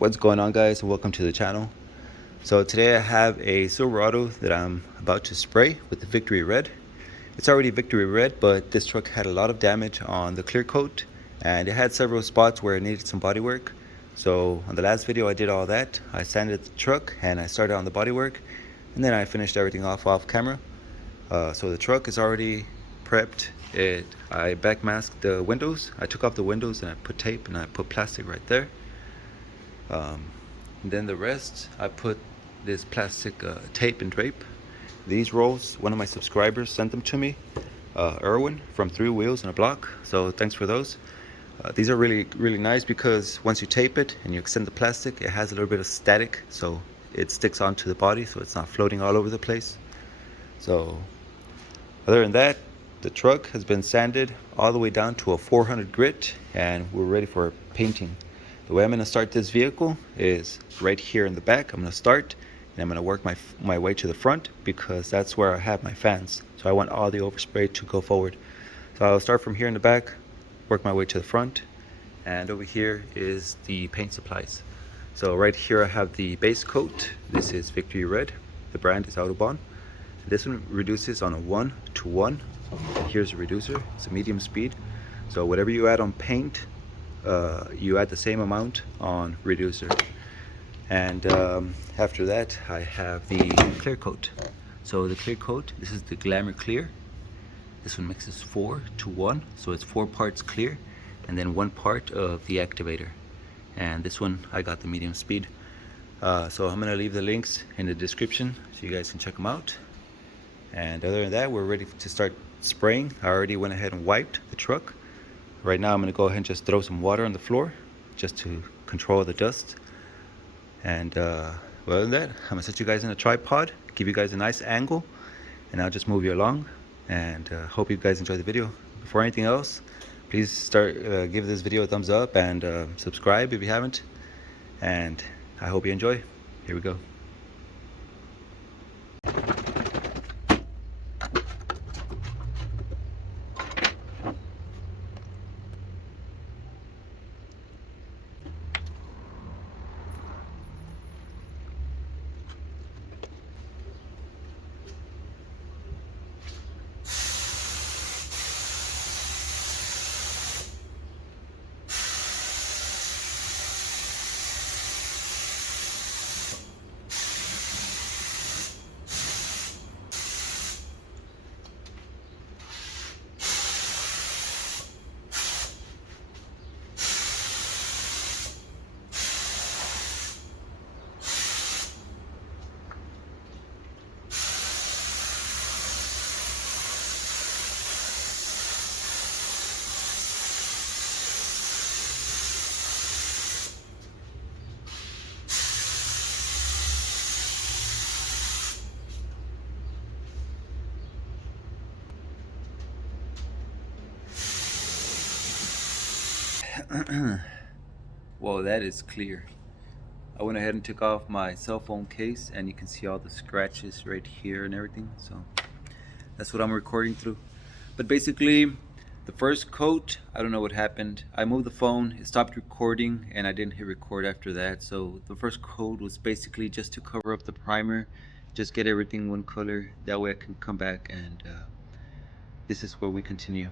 What's going on, guys, and welcome to the channel. So today I have a Silverado that I'm about to spray with the Victory Red. It's already Victory Red, but this truck had a lot of damage on the clear coat and it had several spots where it needed some body work. So on the last video I did all that. I sanded the truck and I started on the body work, and then I finished everything off camera. So the truck is already prepped. I back masked the windows. I took off the windows and I put tape and I put plastic right there. And then the rest, I put this plastic tape and drape. These rolls, one of my subscribers sent them to me, Erwin from 3 Wheels and a Block. So thanks for those. These are really nice because once you tape it and you extend the plastic, it has a little bit of static, so it sticks onto the body, so it's not floating all over the place. So other than that, the truck has been sanded all the way down to a 400 grit, and we're ready for painting. The way I'm going to start this vehicle is right here in the back. I'm going to start and I'm going to work my way to the front because that's where I have my fans. So I want all the overspray to go forward. So I'll start from here in the back, work my way to the front, and over here is the paint supplies. So right here I have the base coat. This is Victory Red. The brand is Autobahn. This one reduces on a 1:1. Here's a reducer. It's a medium speed. So whatever you add on paint, you add the same amount on reducer. And after that I have the clear coat. So the clear coat, this is the Glamour Clear. This one mixes 4:1, so it's 4 parts clear and then 1 part of the activator. And this one I got the medium speed. So I'm gonna leave the links in the description so you guys can check them out. And other than that, we're ready to start spraying. I already went ahead and wiped the truck. Right now I'm going to go ahead and just throw some water on the floor just to control the dust. And other than that, I'm going to set you guys in a tripod, give you guys a nice angle, and I'll just move you along. And hope you guys enjoy the video. Before anything else, please give this video a thumbs up and subscribe if you haven't. And I hope you enjoy. Here we go. Whoa, that is clear. I went ahead and took off my cell phone case and you can see all the scratches right here and everything. So that's what I'm recording through. But basically, the first coat, I don't know what happened. I moved the phone, it stopped recording, and I didn't hit record after that. So the first coat was basically just to cover up the primer, just get everything one color. That way I can come back and this is where we continue.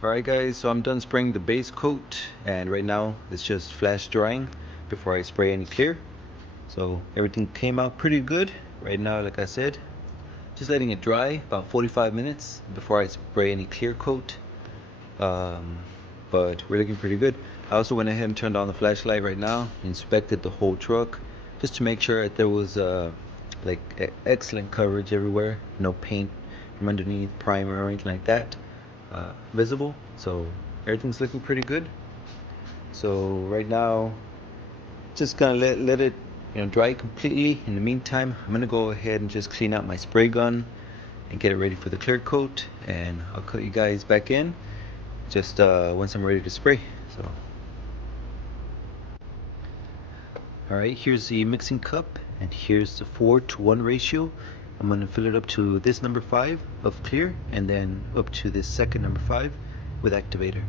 Alright guys, so I'm done spraying the base coat, and right now it's just flash drying before I spray any clear. So everything came out pretty good. Right now, like I said, just letting it dry about 45 minutes before I spray any clear coat. But we're looking pretty good. I also went ahead and turned on the flashlight right now, inspected the whole truck just to make sure that there was excellent coverage everywhere, no paint from underneath, primer or anything like that visible. So everything's looking pretty good. So right now, just gonna let it dry completely. In the meantime, I'm gonna go ahead and just clean out my spray gun and get it ready for the clear coat, and I'll cut you guys back in just once I'm ready to spray. So alright, here's the mixing cup, and here's the 4:1 ratio. I'm going to fill it up to this number 5 of clear, and then up to this second number 5 with activator.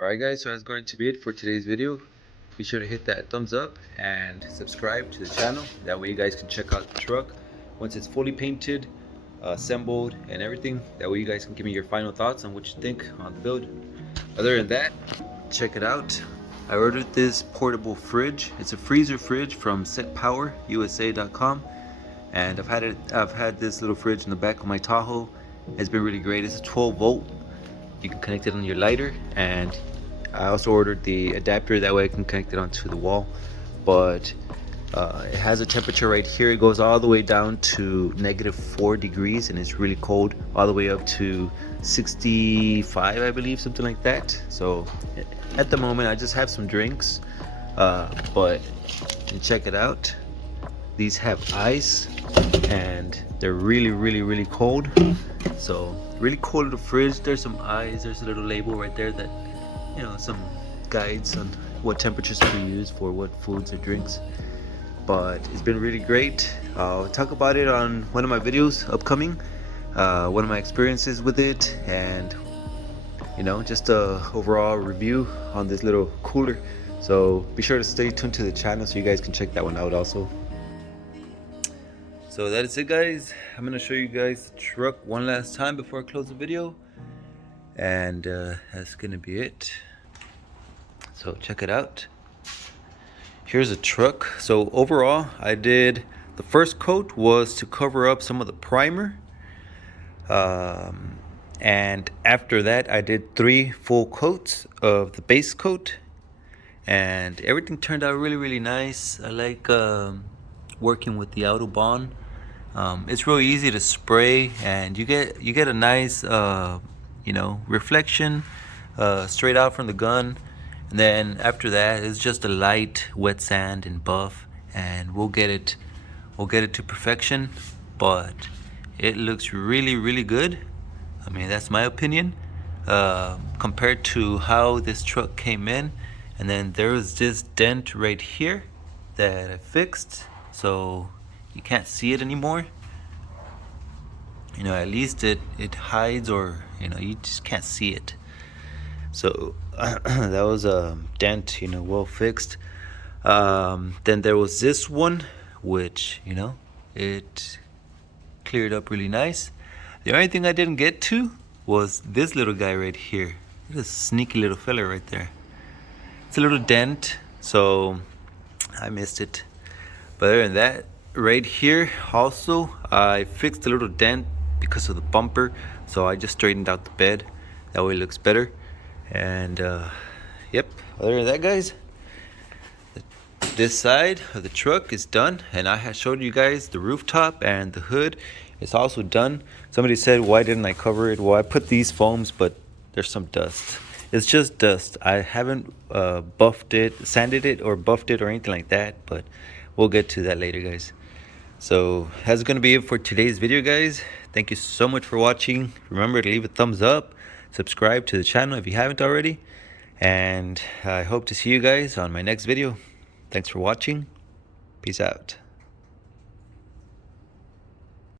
Alright guys, so that's going to be it for today's video. Be sure to hit that thumbs up and subscribe to the channel. That way you guys can check out the truck once it's fully painted, assembled and everything. That way you guys can give me your final thoughts on what you think on the build. Other than that, check it out. I ordered this portable fridge. It's a freezer fridge from setpowerusa.com, and I've had this little fridge in the back of my Tahoe. It's been really great. It's a 12 volt. You can connect it on your lighter, and I also ordered the adapter, that way I can connect it onto the wall. But it has a temperature right here. It goes all the way down to -4 degrees, and it's really cold, all the way up to 65, I believe, something like that. So at the moment I just have some drinks, but check it out. These have ice, and they're really cold. So really cold little fridge. There's some ice. There's a little label right there that, you know, some guides on what temperatures to use for what foods or drinks. But it's been really great. I'll talk about it on one of my videos upcoming, one of my experiences with it, and you know, just a overall review on this little cooler. So be sure to stay tuned to the channel so you guys can check that one out also. So that is it, guys. I'm gonna show you guys the truck one last time before I close the video, and that's gonna be it. So check it out. Here's a truck. So overall, I did, the first coat was to cover up some of the primer, and after that I did 3 full coats of the base coat, and everything turned out really nice. I like working with the Autobahn. It's really easy to spray, and you get a nice you know, reflection straight out from the gun. And then after that, it's just a light wet sand and buff, and we'll get it to perfection. But it looks really good. I mean, that's my opinion, compared to how this truck came in. And then there was this dent right here that I fixed, so you can't see it anymore. You know, at least it hides, or you know, you just can't see it. So that was a dent, you know, well fixed. Then there was this one, which, you know, it cleared up really nice. The only thing I didn't get to was this little guy right here. Look at this sneaky little fella right there. It's a little dent, so I missed it. But other than that, right here also, I fixed a little dent because of the bumper, so I just straightened out the bed. That way it looks better. And yep, other than that, guys, this side of the truck is done, and I had showed you guys the rooftop and the hood. It's also done. Somebody said, why didn't I cover it? Well, I put these foams, but there's some dust. It's just dust. I haven't buffed it, sanded it, or buffed it, or anything like that, but we'll get to that later, guys. So that's gonna be it for today's video, guys. Thank you so much for watching. Remember to leave a thumbs up, subscribe to the channel if you haven't already, and I hope to see you guys on my next video. Thanks for watching. Peace out.